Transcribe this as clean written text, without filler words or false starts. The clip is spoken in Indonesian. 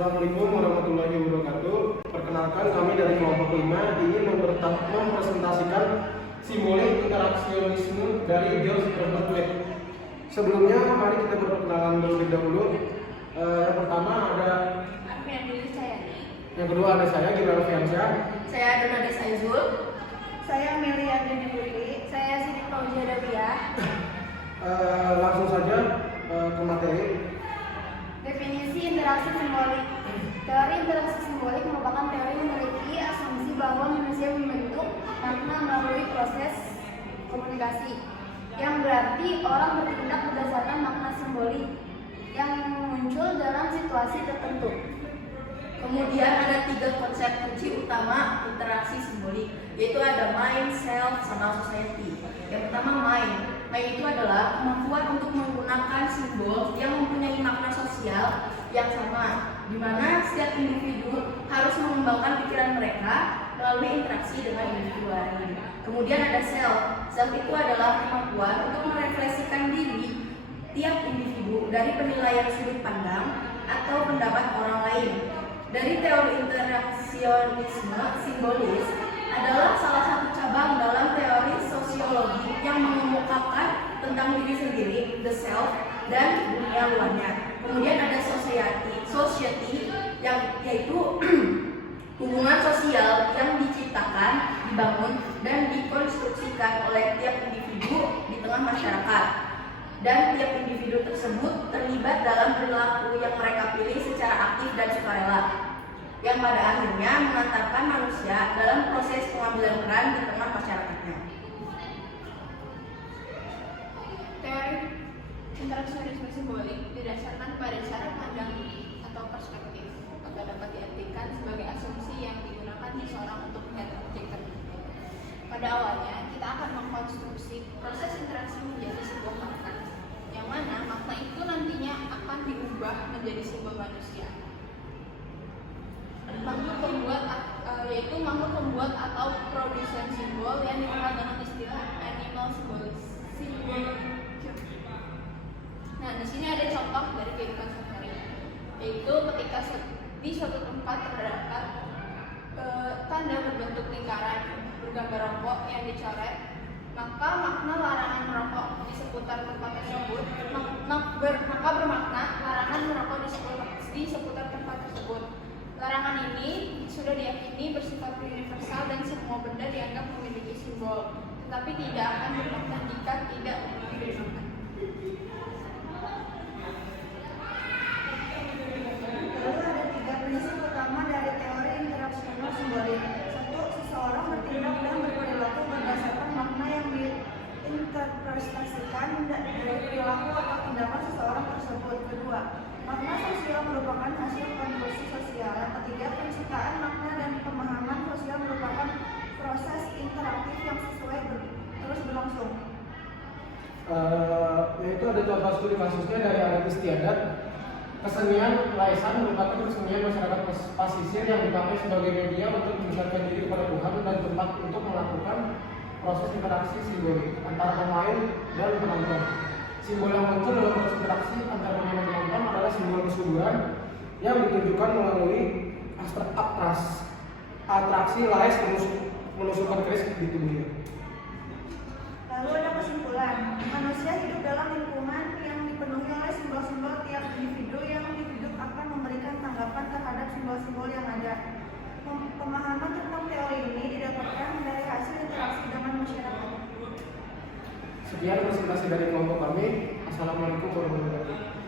Assalamualaikum warahmatullahi wabarakatuh. Perkenalkan, kami dari kelompok 5 ingin mempresentasikan simbolik interaksionisme dari George Herbert Wade. Sebelumnya, mari kita berkenalan terlebih dahulu. Yang pertama ada yang kedua ada saya, Gibraltar Fiansyah. Saya Donades Aizul. Saya Melia Denebuli. Saya Siti Fauzia Dabia. Langsung saja ke materi. Definisi interaksi simbolik. Teori interaksi simbolik merupakan teori yang memiliki asumsi bahwa manusia membentuk makna melalui proses komunikasi, yang berarti orang bertindak berdasarkan makna simbolik yang muncul dalam situasi tertentu. Kemudian ada 3 konsep kunci utama interaksi simbolik, yaitu ada mind, self, sama society. Yang pertama mind. Mind itu adalah kemampuan untuk menggunakan simbol yang mempunyai makna sosial yang sama, di mana setiap individu harus mengembangkan pikiran mereka melalui interaksi dengan individu lain. Kemudian ada self. Self itu adalah kemampuan untuk merefleksikan diri tiap individu dari penilaian sudut pandang atau pendapat orang lain. Dari teori interaksionisme simbolis adalah salah satu cabang dalam teori sosiologi yang mengemukakan tentang diri sendiri, the self, dan dunia luarnya. Kemudian ada society yang yaitu hubungan sosial yang diciptakan, dibangun, dan dikonstruksikan oleh tiap individu di tengah masyarakat. Dan tiap individu tersebut terlibat dalam perilaku yang mereka pilih secara aktif dan sukarela, yang pada akhirnya mengantarkan manusia dalam proses pengambilan peran di tengah masyarakatnya. Teori interaksionisme simbolik didasarkan pada cara pandang atau perspektif, atau dapat diartikan sebagai asumsi yang digunakan seseorang untuk melihat objek tertentu. Pada awalnya, kita akan mengkonstruksi proses interaksi menjadi sebuah makna, yang mana makna itu nantinya akan diubah menjadi simbol manusia. Yaitu makhluk pembuat atau produsen simbol yang dikenal dengan istilah animal symbolism. Nah, di sini ada contoh dari kehidupan sehari-hari, yaitu ketika di suatu tempat terdapat tanda berbentuk lingkaran bergambar rokok yang dicoret, maka makna larangan merokok di seputar tempat tersebut maka bermakna larangan merokok di seputar tempat tersebut. Larangan ini sudah diyakini bersifat universal dan semua benda dianggap memiliki simbol, tetapi tidak akan bermakna jika tidak diberikan. Lalu ada 3 prinsip utama dari teori interaksional simbolik. 1. Seseorang bertindak dan berperilaku berdasarkan makna yang diinterpretasikan dari perilaku atau tindakan seseorang tersebut. 2. Makna sosial merupakan hasil konstruksi sosial. Yang 3. Penciptaan makna dan pemahaman sosial merupakan proses interaktif yang terus berlangsung. Yaitu ada contoh studi kasusnya dari adat istiadat. Kesenian Laisan merupakan kesenian masyarakat pasisir yang dipakai sebagai media untuk mendekatkan diri kepada Tuhan dan tempat untuk melakukan proses interaksi simbolik antara pemain dan penonton. Simbol yang muncul dalam proses interaksi antara pemain dan penonton adalah simbol kesuburan yang ditunjukkan melalui atraksi Lais menusukkan keris di tubuhnya. Lalu ada kesimpulan, manusia hidup dalam lingkungan yang dipenuhi oleh simbol-simbol tiap individu yang akan memberikan tanggapan terhadap simbol-simbol yang ada. Pemahaman tentang teori ini didapatkan dari hasil interaksi dengan masyarakat. Sekian presentasi dari kelompok kami. Assalamualaikum warahmatullahi wabarakatuh.